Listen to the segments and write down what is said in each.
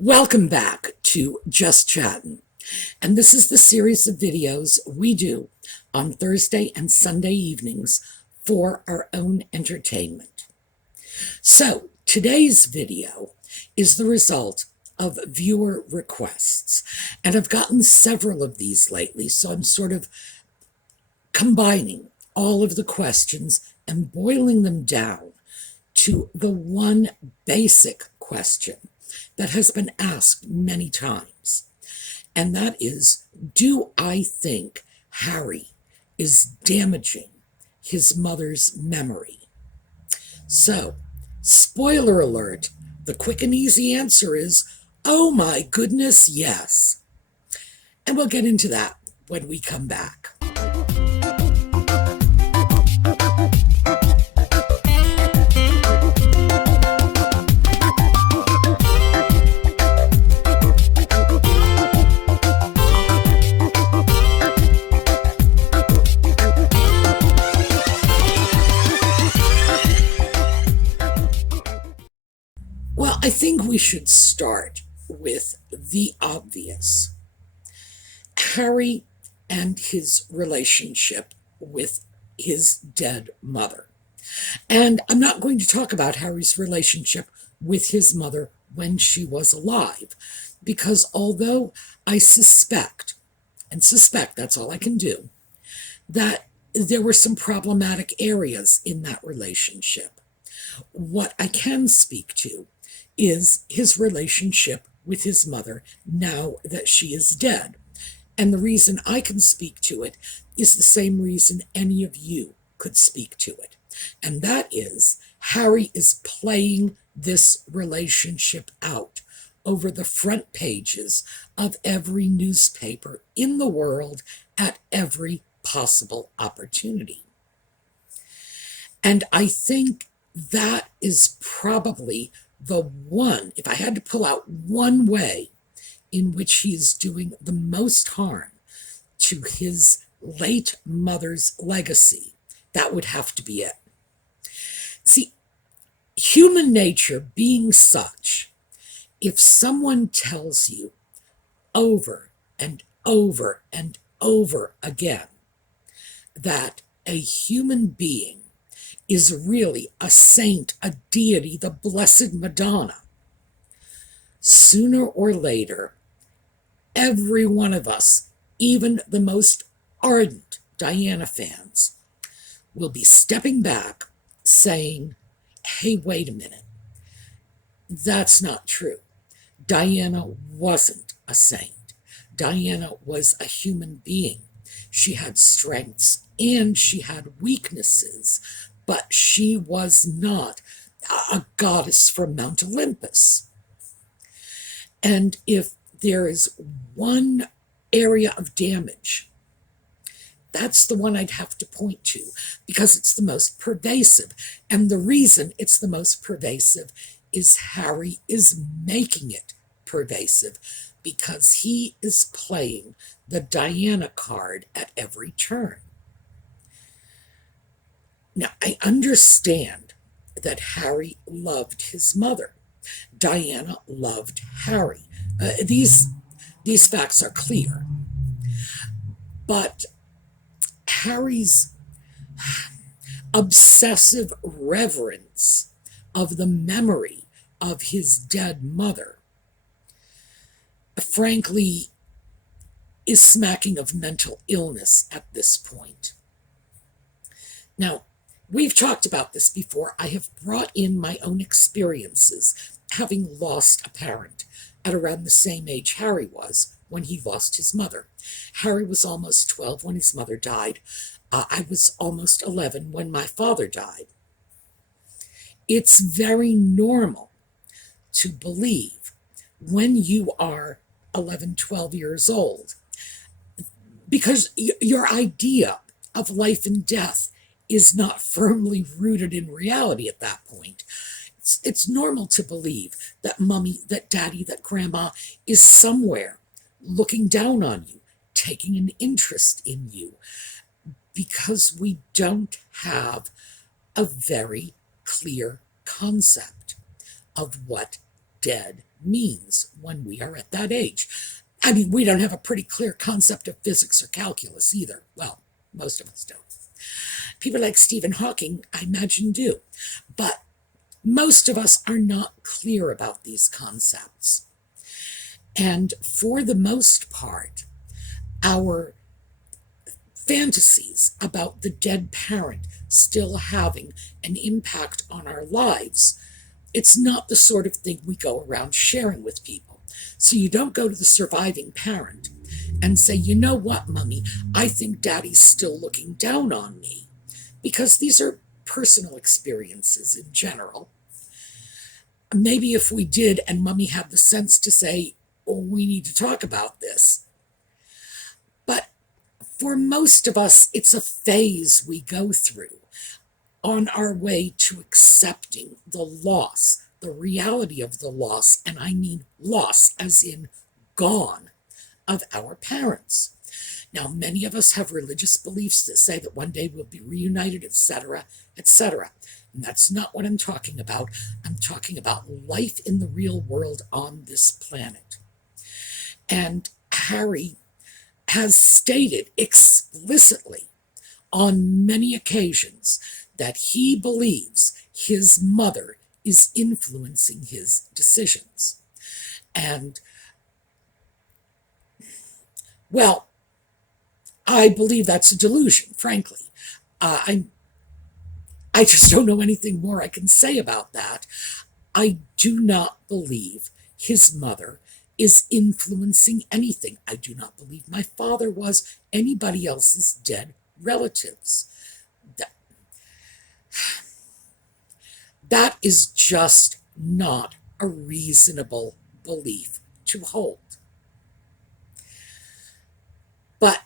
Welcome back to Just Chattin', and this is the series of videos we do on Thursday and Sunday evenings for our own entertainment. So today's video is the result of viewer requests, and I've gotten several of these lately, so I'm sort of combining all of the questions and boiling them down to the one basic question that has been asked many times, and that is, do I think Harry is damaging his mother's memory? So, spoiler alert, the quick and easy answer is, oh my goodness, yes. And we'll get into that when we come back. Well, I think we should start with the obvious. Harry and his relationship with his dead mother. And I'm not going to talk about Harry's relationship with his mother when she was alive, because although I suspect, that's all I can do, that there were some problematic areas in that relationship, what I can speak to is his relationship with his mother now that she is dead. And the reason I can speak to it is the same reason any of you could speak to it. And that is, Harry is playing this relationship out over the front pages of every newspaper in the world at every possible opportunity. And I think that is probably the one, if I had to pull out one way in which he is doing the most harm to his late mother's legacy, that would have to be it. See, human nature being such, if someone tells you over and over and over again that a human being is really a saint, a deity, the blessed Madonna, sooner or later, every one of us, even the most ardent Diana fans, will be stepping back saying, hey, wait a minute, that's not true. Diana wasn't a saint. Diana was a human being. She had strengths and she had weaknesses, but she was not a goddess from Mount Olympus. And if there is one area of damage, that's the one I'd have to point to, because it's the most pervasive. And the reason it's the most pervasive is Harry is making it pervasive, because he is playing the Diana card at every turn. Now, I understand that Harry loved his mother. Diana loved Harry. These facts are clear. But Harry's obsessive reverence of the memory of his dead mother, frankly, is smacking of mental illness at this point. Now, we've talked about this before. I have brought in my own experiences, having lost a parent at around the same age Harry was when he lost his mother. Harry was almost 12 when his mother died. I was almost 11 when my father died. It's very normal to believe when you are 11, 12 years old, because your idea of life and death is not firmly rooted in reality at that point. It's normal to believe that mommy, that daddy, that grandma is somewhere looking down on you, taking an interest in you, because we don't have a very clear concept of what dead means when we are at that age. I mean, we don't have a pretty clear concept of physics or calculus either. Well, most of us don't. People like Stephen Hawking, I imagine, do. But most of us are not clear about these concepts. And for the most part, our fantasies about the dead parent still having an impact on our lives, it's not the sort of thing we go around sharing with people. So you don't go to the surviving parent and say, you know what, Mummy, I think Daddy's still looking down on me. Because these are personal experiences in general. Maybe if we did and Mummy had the sense to say, oh, we need to talk about this. But for most of us, it's a phase we go through on our way to accepting the loss, the reality of the loss, and I mean loss as in gone, of our parents. Now, many of us have religious beliefs that say that one day we'll be reunited, etc., etc. And that's not what I'm talking about. I'm talking about life in the real world on this planet. And Harry has stated explicitly on many occasions that he believes his mother is influencing his decisions. And, well, I believe that's a delusion, frankly. I just don't know anything more I can say about that. I do not believe his mother is influencing anything. I do not believe my father was anybody else's dead relatives. That is just not a reasonable belief to hold. But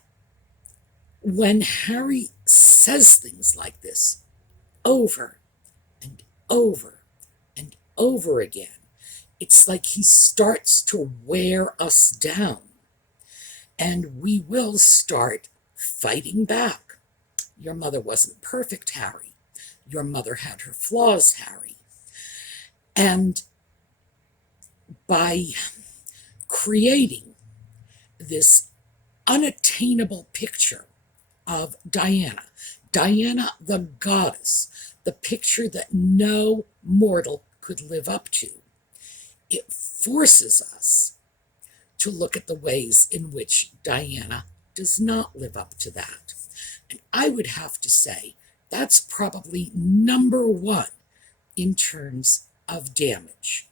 when Harry says things like this over and over and over again, it's like he starts to wear us down, and we will start fighting back. Your mother wasn't perfect, Harry. Your mother had her flaws, Harry. And by creating this unattainable picture of Diana the goddess, the picture that no mortal could live up to, it forces us to look at the ways in which Diana does not live up to that. And I would have to say that's probably number one in terms of damage.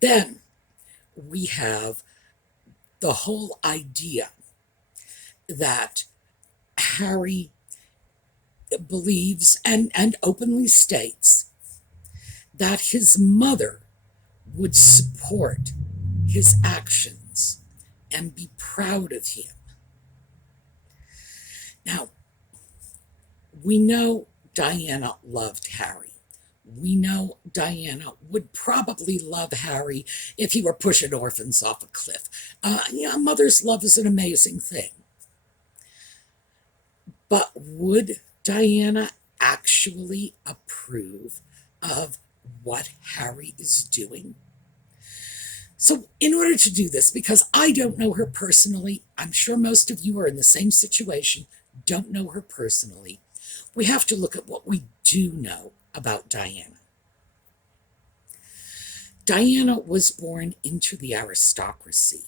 Then we have the whole idea that Harry believes and openly states that his mother would support his actions and be proud of him. Now, we know Diana loved Harry. We know Diana would probably love Harry if he were pushing orphans off a cliff. Mother's love is an amazing thing. But would Diana actually approve of what Harry is doing? So in order to do this, because I don't know her personally, I'm sure most of you are in the same situation, don't know her personally, we have to look at what we do know about Diana. Diana was born into the aristocracy.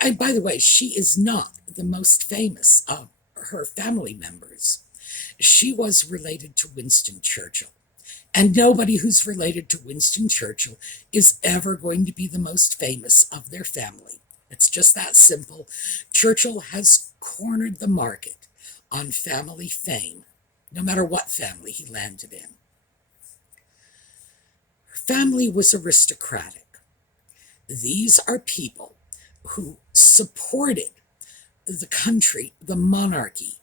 And by the way, she is not the most famous of her family members. She was related to Winston Churchill. And nobody who's related to Winston Churchill is ever going to be the most famous of their family. It's just that simple. Churchill has cornered the market on family fame, no matter what family he landed in. Her family was aristocratic. These are people who supported the country, the monarchy.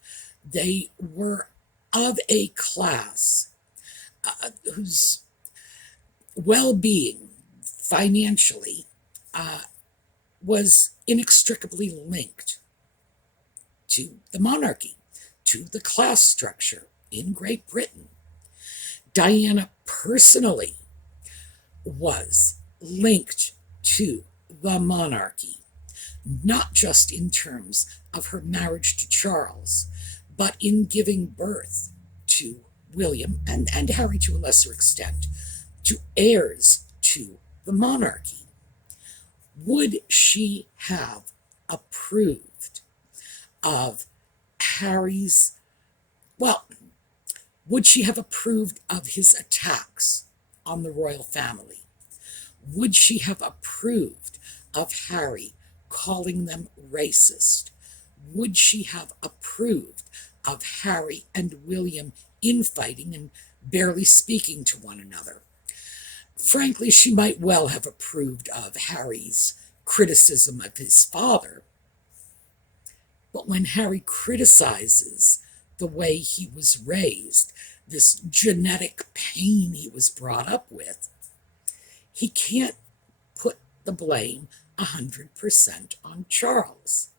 They were of a class whose well-being financially was inextricably linked to the monarchy, to the class structure in Great Britain. Diana personally was linked to the monarchy, not just in terms of her marriage to Charles, but in giving birth to William and Harry to a lesser extent, to heirs to the monarchy. Would she have approved of Harry's, well, would she have approved of his attacks on the royal family? Would she have approved of Harry calling them racist? Would she have approved of Harry and William infighting and barely speaking to one another? Frankly, she might well have approved of Harry's criticism of his father. But when Harry criticizes the way he was raised, this genetic pain he was brought up with, he can't put the blame 100% on Charles.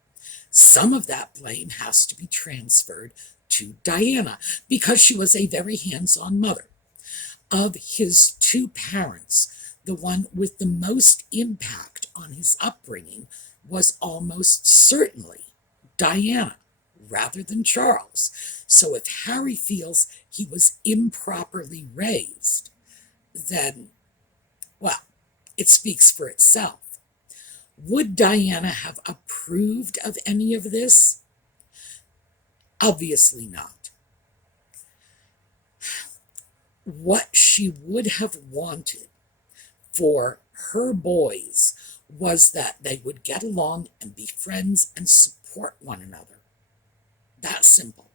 Some of that blame has to be transferred to Diana because she was a very hands-on mother. Of his two parents, the one with the most impact on his upbringing was almost certainly Diana rather than Charles. So if Harry feels he was improperly raised, then, well, it speaks for itself. Would Diana have approved of any of this? Obviously not. What she would have wanted for her boys was that they would get along and be friends and support one another. That simple.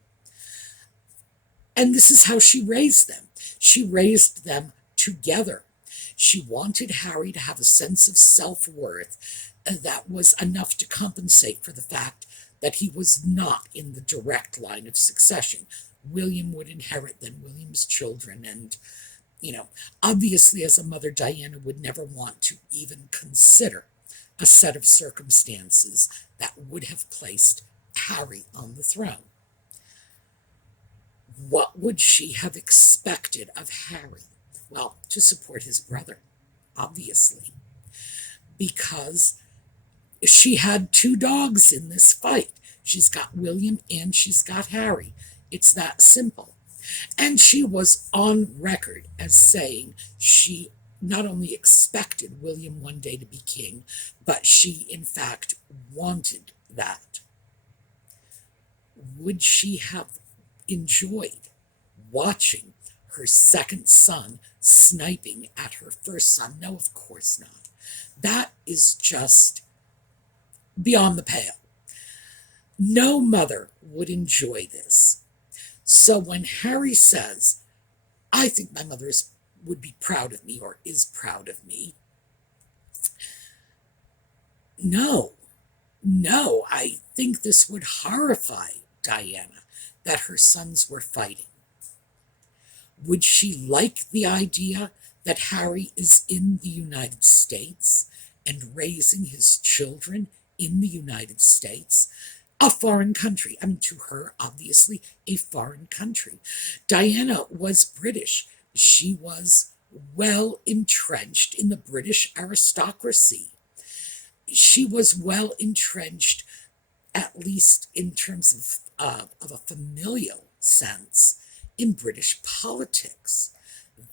And this is how she raised them. She raised them together. She wanted Harry to have a sense of self-worth that was enough to compensate for the fact that he was not in the direct line of succession. William would inherit then William's children, and, obviously as a mother, Diana would never want to even consider a set of circumstances that would have placed Harry on the throne. What would she have expected of Harry? Well, to support his brother, obviously, because she had two dogs in this fight. She's got William and she's got Harry. It's that simple. And she was on record as saying she not only expected William one day to be king, but she, in fact, wanted that. Would she have enjoyed watching her second son sniping at her first son? No, of course not. That is just beyond the pale. No mother would enjoy this. So when Harry says, I think my mother would be proud of me or is proud of me, no, I think this would horrify Diana that her sons were fighting. Would she like the idea that Harry is in the United States and raising his children in the United States? A foreign country. I mean, to her, obviously, a foreign country. Diana was British. She was well entrenched in the British aristocracy. She was well entrenched, at least in terms of a familial sense, in British politics.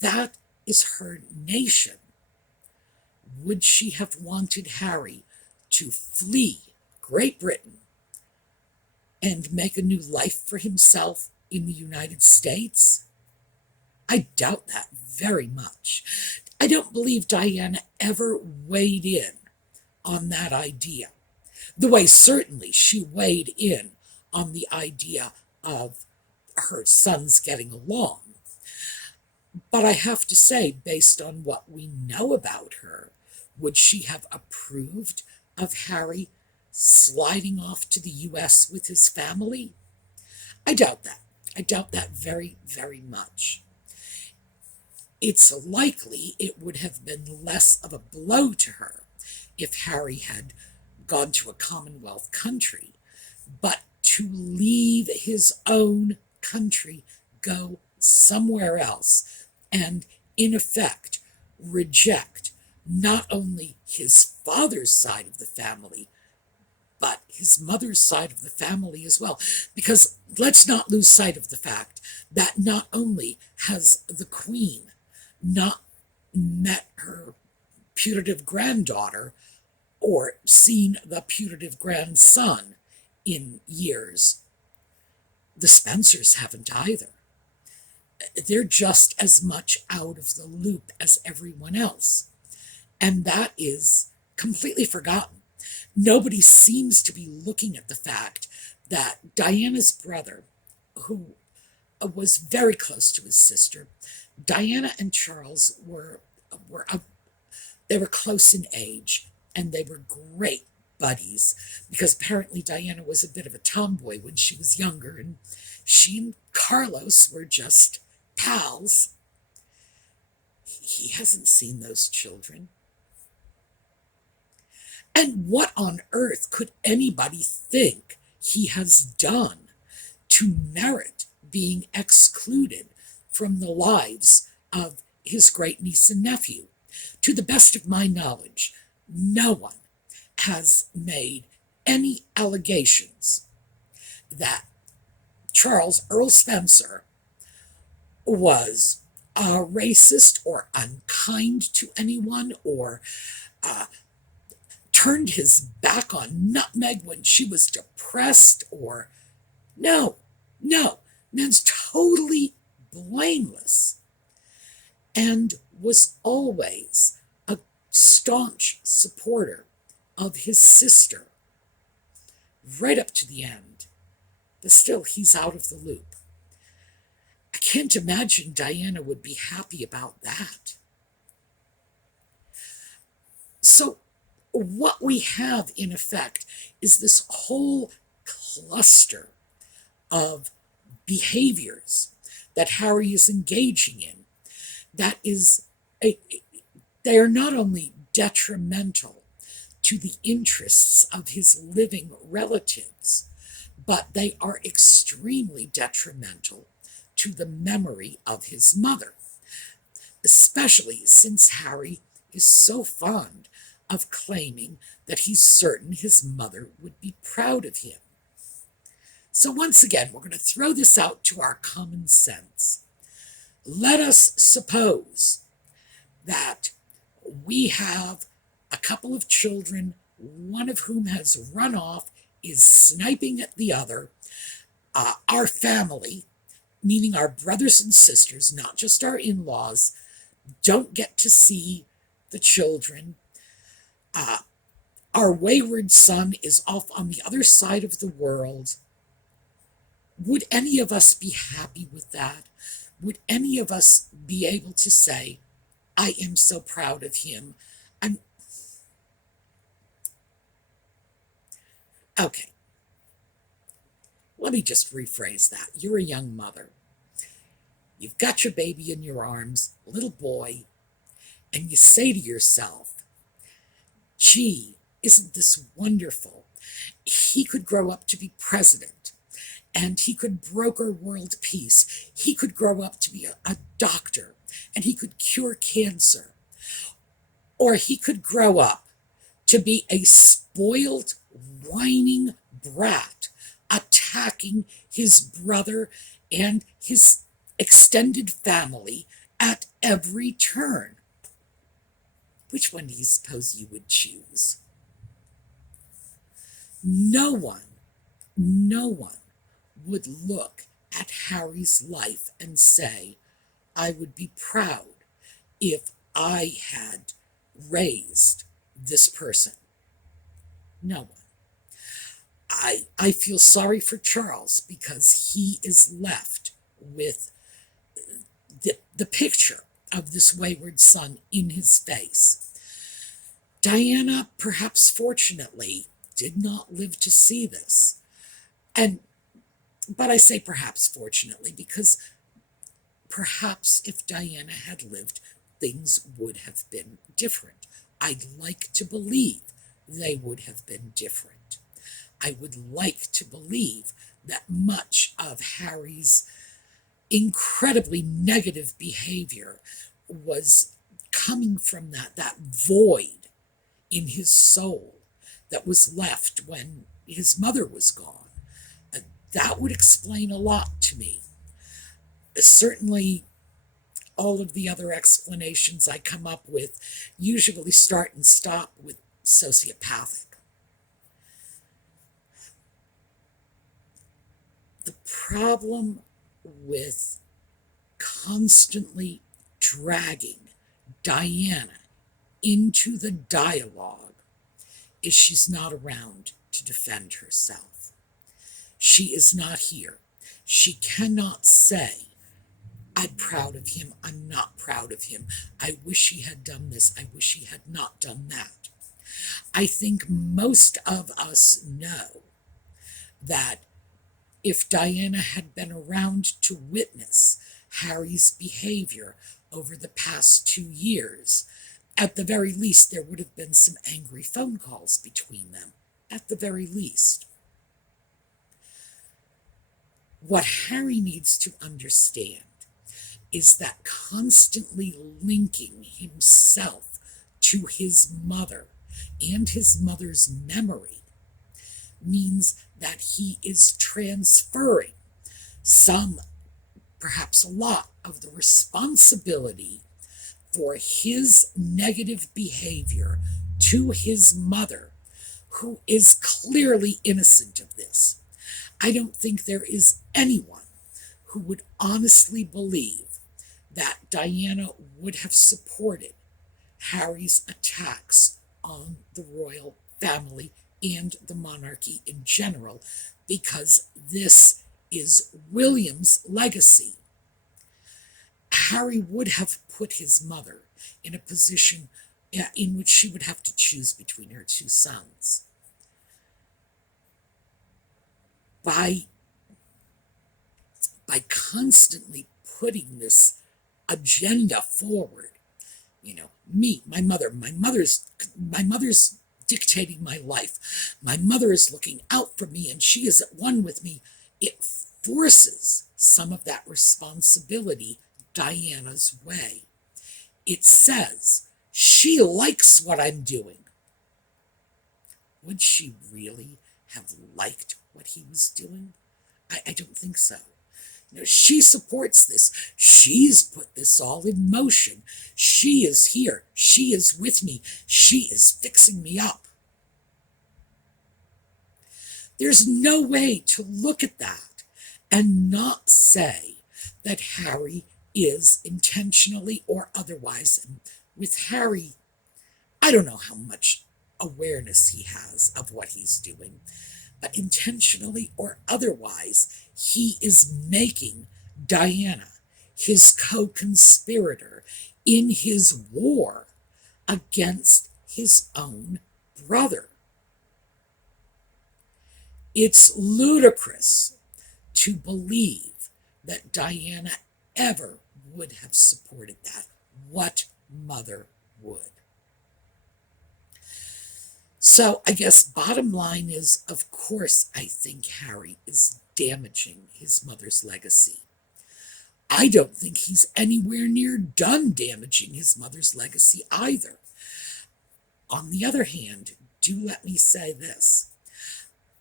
That is her nation. Would she have wanted Harry to flee Great Britain and make a new life for himself in the United States? I doubt that very much. I don't believe Diana ever weighed in on that idea, the way certainly she weighed in on the idea of her sons getting along. But I have to say, based on what we know about her, would she have approved of Harry sliding off to the U.S. with his family? I doubt that. I doubt that very, very much. It's likely it would have been less of a blow to her if Harry had gone to a Commonwealth country, but to leave his own country, go somewhere else, and, in effect, reject not only his father's side of the family, but his mother's side of the family as well. Because let's not lose sight of the fact that not only has the Queen not met her putative granddaughter or seen the putative grandson in years, the Spencers haven't either. They're just as much out of the loop as everyone else. And that is completely forgotten. Nobody seems to be looking at the fact that Diana's brother, who was very close to his sister, Diana and Charles were close in age, and they were great buddies, because apparently Diana was a bit of a tomboy when she was younger, and she and Carlos were just pals. He hasn't seen those children. And what on earth could anybody think he has done to merit being excluded from the lives of his great niece and nephew? To the best of my knowledge, no one has made any allegations that Charles Earl Spencer was racist or unkind to anyone, or turned his back on Nutmeg when she was depressed, or no, man's totally blameless and was always a staunch supporter of his sister right up to the end. But still, he's out of the loop. I can't imagine Diana would be happy about that. So what we have, in effect, is this whole cluster of behaviors that Harry is engaging in that is, they are not only detrimental to the interests of his living relatives, but they are extremely detrimental to the memory of his mother, especially since Harry is so fond of claiming that he's certain his mother would be proud of him. So once again, we're going to throw this out to our common sense. Let us suppose that we have a couple of children, one of whom has run off, is sniping at the other. Our family, meaning our brothers and sisters, not just our in-laws, don't get to see the children. Our wayward son is off on the other side of the world. Would any of us be happy with that? Would any of us be able to say, I am so proud of him? Okay, let me just rephrase that. You're a young mother. You've got your baby in your arms, little boy, and you say to yourself, gee, isn't this wonderful? He could grow up to be president, and he could broker world peace. He could grow up to be a doctor, and he could cure cancer. Or he could grow up to be a spoiled, whining brat, attacking his brother and his extended family at every turn. Which one do you suppose you would choose? No one would look at Harry's life and say, I would be proud if I had raised this person. No one. I feel sorry for Charles because he is left with the picture of this wayward son in his face. Diana, perhaps fortunately, did not live to see this. But I say perhaps fortunately because perhaps if Diana had lived, things would have been different. I'd like to believe they would have been different. I would like to believe that much of Harry's incredibly negative behavior was coming from that void in his soul that was left when his mother was gone. That would explain a lot to me. Certainly, all of the other explanations I come up with usually start and stop with sociopathic. The problem with constantly dragging Diana into the dialogue is she's not around to defend herself. She is not here. She cannot say, I'm proud of him, I'm not proud of him, I wish he had done this, I wish he had not done that. I think most of us know that if Diana had been around to witness Harry's behavior over the past 2 years, at the very least there would have been some angry phone calls between them, at the very least. What Harry needs to understand is that constantly linking himself to his mother and his mother's memory means that he is transferring some, perhaps a lot, of the responsibility for his negative behavior to his mother, who is clearly innocent of this. I don't think there is anyone who would honestly believe that Diana would have supported Harry's attacks on the royal family and the monarchy in general, because this is William's legacy. Harry would have put his mother in a position in which she would have to choose between her two sons. By constantly putting this agenda forward, my mother's dictating my life. My mother is looking out for me and she is at one with me. It forces some of that responsibility Diana's way. It says, she likes what I'm doing. Would she really have liked what he was doing? I don't think so. She supports this. She's put this all in motion. She is here. She is with me. She is fixing me up. There's no way to look at that and not say that Harry is intentionally or otherwise. And with Harry, I don't know how much awareness he has of what he's doing, but intentionally or otherwise, he is making Diana his co-conspirator in his war against his own brother. It's ludicrous to believe that Diana ever would have supported that. What mother would? So I guess bottom line is, of course, I think Harry is damaging his mother's legacy. I don't think he's anywhere near done damaging his mother's legacy either. On the other hand, do let me say this.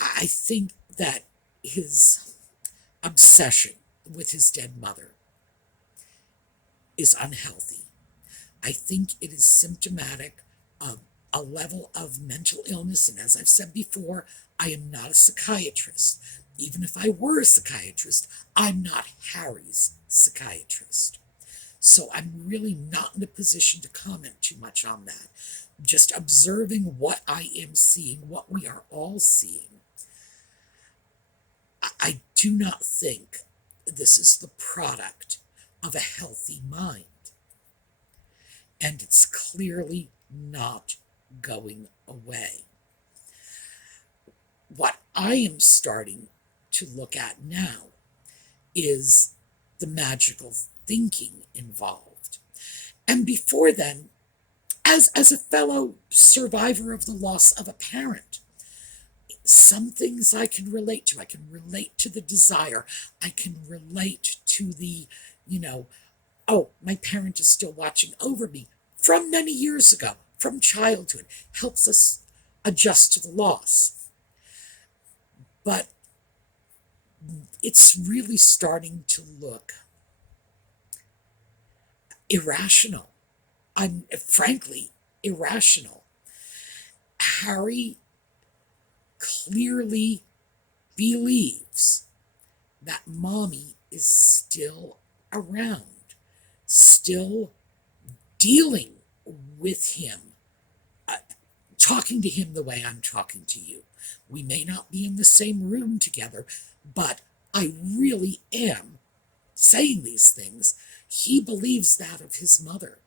I think that his obsession with his dead mother is unhealthy. I think it is symptomatic of a level of mental illness, and as I've said before, I am not a psychiatrist. Even if I were a psychiatrist, I'm not Harry's psychiatrist. So I'm really not in a position to comment too much on that. Just observing what I am seeing, what we are all seeing. I do not think this is the product of a healthy mind. And it's clearly not going away. What I am starting to look at now is the magical thinking involved. And before then, as a fellow survivor of the loss of a parent, some things I can relate to. I can relate to the desire. I can relate to the, oh, my parent is still watching over me from many years ago, from childhood, helps us adjust to the loss. But it's really starting to look irrational. I'm frankly irrational. Harry clearly believes that mommy is still around, still dealing with him, talking to him the way I'm talking to you. We may not be in the same room together, but I really am saying these things. He believes that of his mother.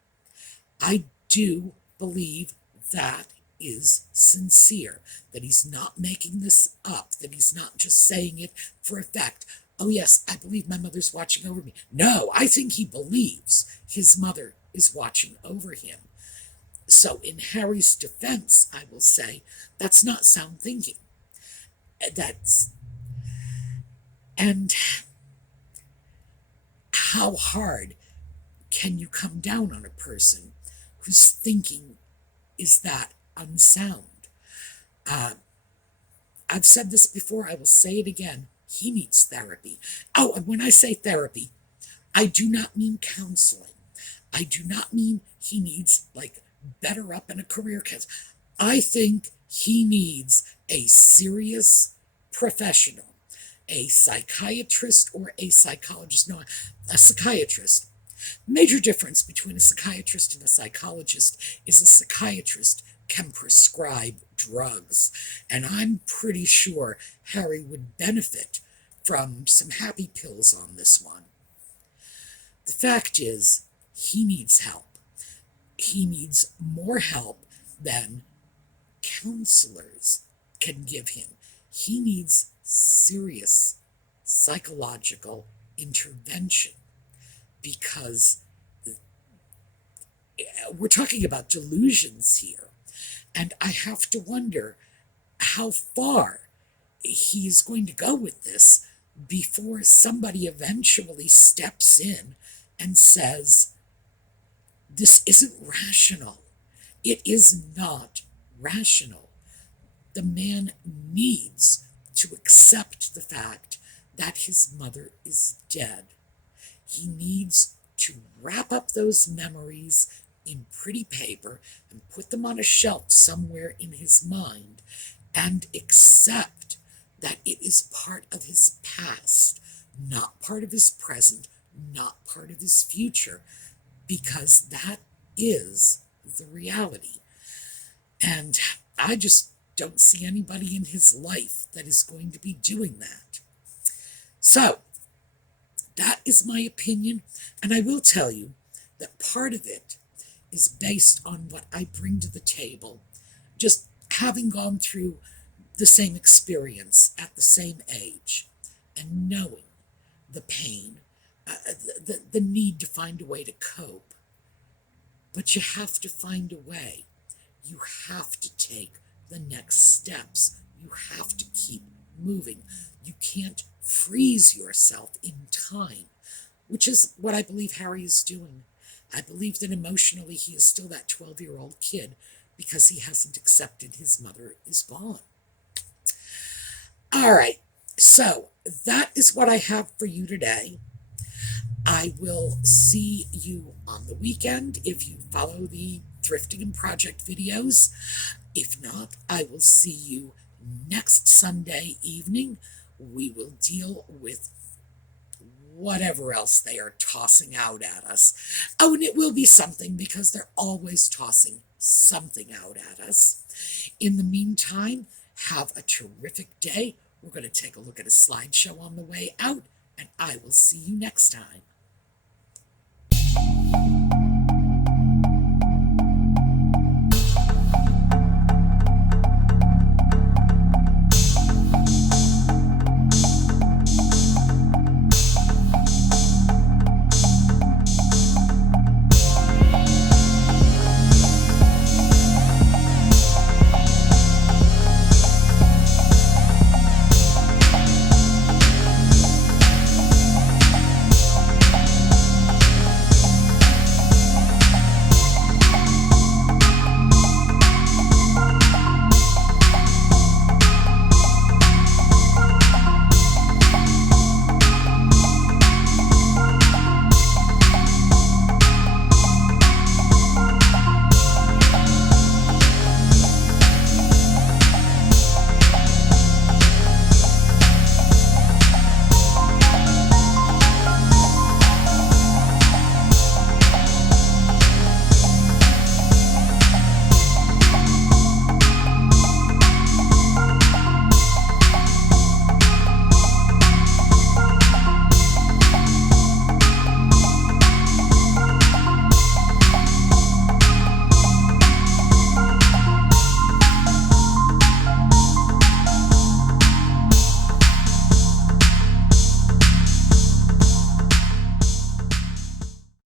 I do believe that is sincere, that he's not making this up, that he's not just saying it for effect. Oh yes, I believe my mother's watching over me. No, I think he believes his mother is watching over him. So in Harry's defense, I will say, that's not sound thinking. And how hard can you come down on a person whose thinking is that unsound? I've said this before, I will say it again. He needs therapy. Oh, and when I say therapy, I do not mean counseling. I do not mean he needs, better up in a career counselor. I think he needs a serious professional, a psychiatrist or a psychologist. No, a psychiatrist. Major difference between a psychiatrist and a psychologist is a psychiatrist can prescribe drugs. And I'm pretty sure Harry would benefit from some happy pills on this one. The fact is, he needs help. He needs more help than counselors can give him. He needs serious psychological intervention, because we're talking about delusions here. And I have to wonder how far he's going to go with this before somebody eventually steps in and says, this isn't rational. It is not rational. The man needs to accept the fact that his mother is dead. He needs to wrap up those memories in pretty paper and put them on a shelf somewhere in his mind and accept that it is part of his past, not part of his present, not part of his future, because that is the reality. And I just don't see anybody in his life that is going to be doing that. So, that is my opinion, and I will tell you that part of it is based on what I bring to the table, just having gone through the same experience at the same age, and knowing the pain, the need to find a way to cope. But you have to find a way. You have to take the next steps. You have to keep moving. You can't freeze yourself in time, which is what I believe Harry is doing. I believe that emotionally he is still that 12-year-old kid because he hasn't accepted his mother is gone. All right, so that is what I have for you today. I will see you on the weekend if you follow the thrifting and project videos. If not, I will see you next Sunday evening. We will deal with whatever else they are tossing out at us. Oh, and it will be something, because they're always tossing something out at us. In the meantime, have a terrific day. We're going to take a look at a slideshow on the way out, and I will see you next time.